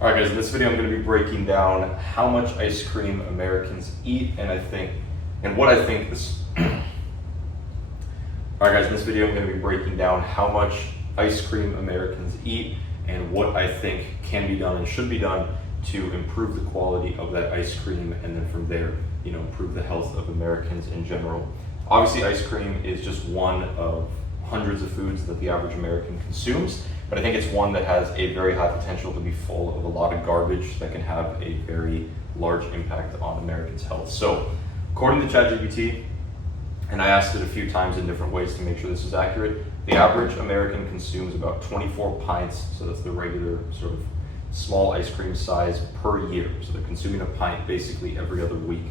All right, guys, in this video I'm going to be breaking down how much ice cream Americans eat and what I think this. All right, guys, in this video I'm going to be breaking down how much ice cream Americans eat and what I think can be done and should be done to improve the quality of that ice cream, and then from there, improve the health of Americans in general. Obviously, ice cream is just one of hundreds of foods that the average American consumes, but I think it's one that has a very high potential to be full of a lot of garbage that can have a very large impact on Americans' health. So, according to ChatGPT, and I asked it a few times in different ways to make sure this is accurate, the average American consumes about 24 pints, so that's the regular sort of small ice cream size, per year. So they're consuming a pint basically every other week.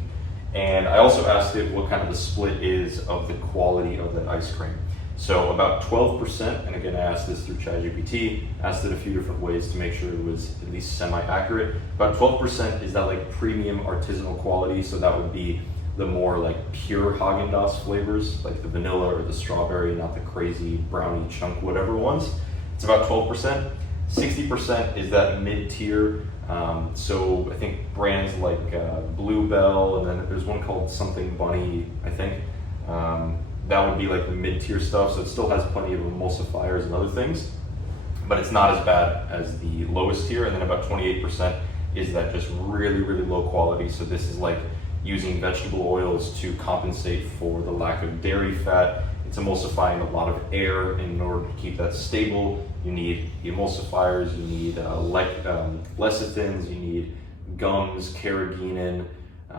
And I also asked it what kind of the split is of the quality of that ice cream. So about 12%, and again I asked this through ChatGPT, asked it a few different ways to make sure it was at least semi-accurate. About 12% is that like premium artisanal quality, so that would be the more like pure Haagen-Dazs flavors, like the vanilla or the strawberry, not the crazy brownie chunk whatever ones. It's about 12%. 60% is that mid-tier, so I think brands like Bluebell, and then there's one called something Bunny, I think. That would be like the mid-tier stuff, so it still has plenty of emulsifiers and other things, but it's not as bad as the lowest tier. And then about 28% is that just really, really low quality. So this is like using vegetable oils to compensate for the lack of dairy fat. It's emulsifying a lot of air in order to keep that stable. You need emulsifiers, you need lecithins, you need gums, carrageenan,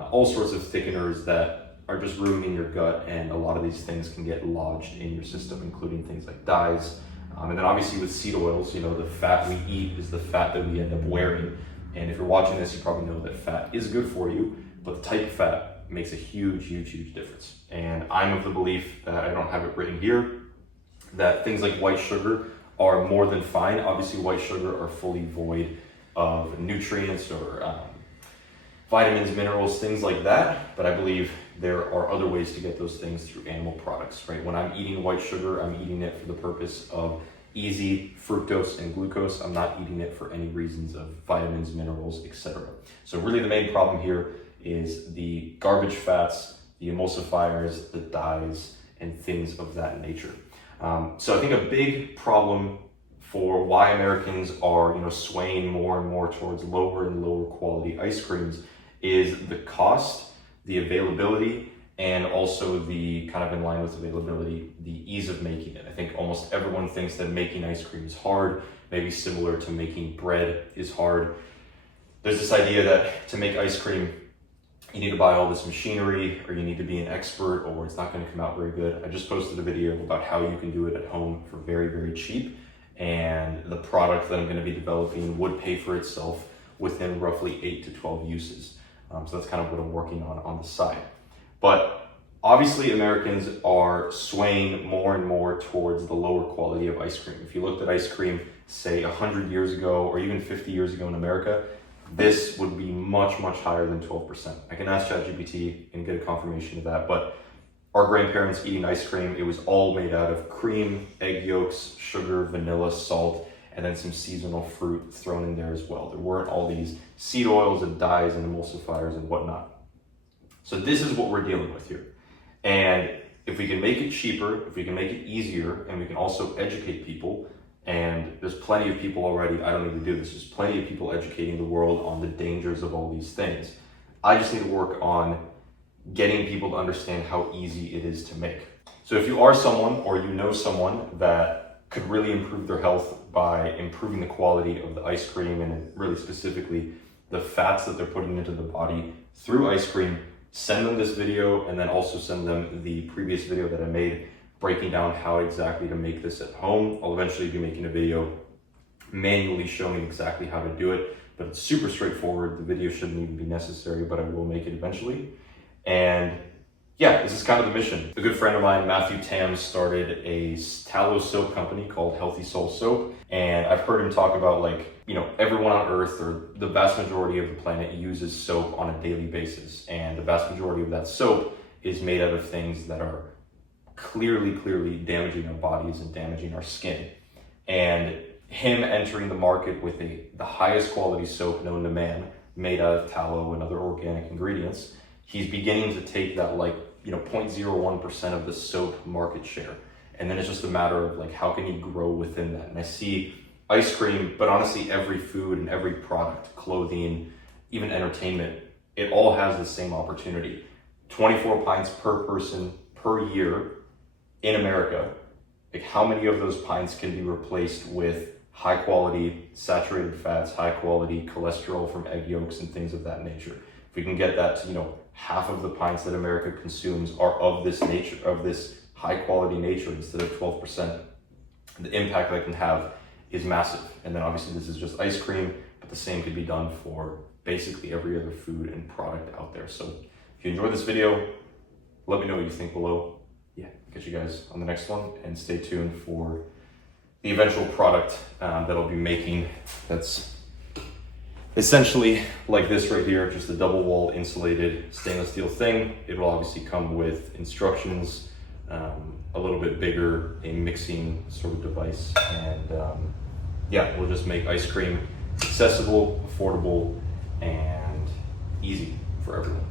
all sorts of thickeners that are just ruining your gut, and a lot of these things can get lodged in your system, including things like dyes. And then obviously with seed oils, the fat we eat is the fat that we end up wearing. And if you're watching this, you probably know that fat is good for you, but the type of fat makes a huge, huge, huge difference. And I'm of the belief that, I don't have it written here, that things like white sugar are more than fine. Obviously white sugar are fully void of nutrients or vitamins, minerals, things like that. But I believe there are other ways to get those things through animal products, right? When I'm eating white sugar, I'm eating it for the purpose of easy fructose and glucose. I'm not eating it for any reasons of vitamins, minerals, etc. So really the main problem here is the garbage fats, the emulsifiers, the dyes, and things of that nature. So I think a big problem for why Americans are swaying more and more towards lower and lower quality ice creams is the cost, the availability, and also the kind of in line with availability, the ease of making it. I think almost everyone thinks that making ice cream is hard, maybe similar to making bread is hard. There's this idea that to make ice cream, you need to buy all this machinery, or you need to be an expert, or it's not going to come out very good. I just posted a video about how you can do it at home for very, very cheap, and the product that I'm going to be developing would pay for itself within roughly 8 to 12 uses. So that's kind of what I'm working on the side. But obviously Americans are swaying more and more towards the lower quality of ice cream. If you looked at ice cream, say 100 years ago, or even 50 years ago in America, this would be much, much higher than 12%. I can ask ChatGPT and get a confirmation of that, but our grandparents eating ice cream, it was all made out of cream, egg yolks, sugar, vanilla, salt, and then some seasonal fruit thrown in there as well. There weren't all these seed oils and dyes and emulsifiers and whatnot. So this is what we're dealing with here. And if we can make it cheaper, if we can make it easier, and we can also educate people, and there's plenty of people already, I don't need to do this, there's plenty of people educating the world on the dangers of all these things. I just need to work on getting people to understand how easy it is to make. So if you are someone, or you know someone that could really improve their health by improving the quality of the ice cream, and really specifically the fats that they're putting into the body through ice cream, send them this video, and then also send them the previous video that I made breaking down how exactly to make this at home. I'll eventually be making a video manually showing exactly how to do it, but it's super straightforward. The video shouldn't even be necessary, but I will make it eventually. And yeah, this is kind of the mission. A good friend of mine, Matthew Tam, started a tallow soap company called Healthy Soul Soap. And I've heard him talk about everyone on earth, or the vast majority of the planet, uses soap on a daily basis. And the vast majority of that soap is made out of things that are clearly damaging our bodies and damaging our skin. And him entering the market with the highest quality soap known to man, made out of tallow and other organic ingredients, he's beginning to take that 0.01% of the soap market share. And then it's just a matter of like, how can he grow within that? And I see ice cream, but honestly every food and every product, clothing, even entertainment, it all has the same opportunity. 24 pints per person per year in America. Like, how many of those pints can be replaced with high quality saturated fats, high quality cholesterol from egg yolks and things of that nature? If we can get that to, half of the pints that America consumes are of this nature, of this high quality nature instead of 12%, the impact that can have is massive. And then obviously this is just ice cream, but the same could be done for basically every other food and product out there. So if you enjoyed this video, let me know what you think below. Yeah, catch you guys on the next one, and stay tuned for the eventual product that I'll be making. That's essentially like this right here, just a double wall insulated stainless steel thing. It will obviously come with instructions, a little bit bigger, a mixing sort of device, and yeah, we'll just make ice cream accessible, affordable, and easy for everyone.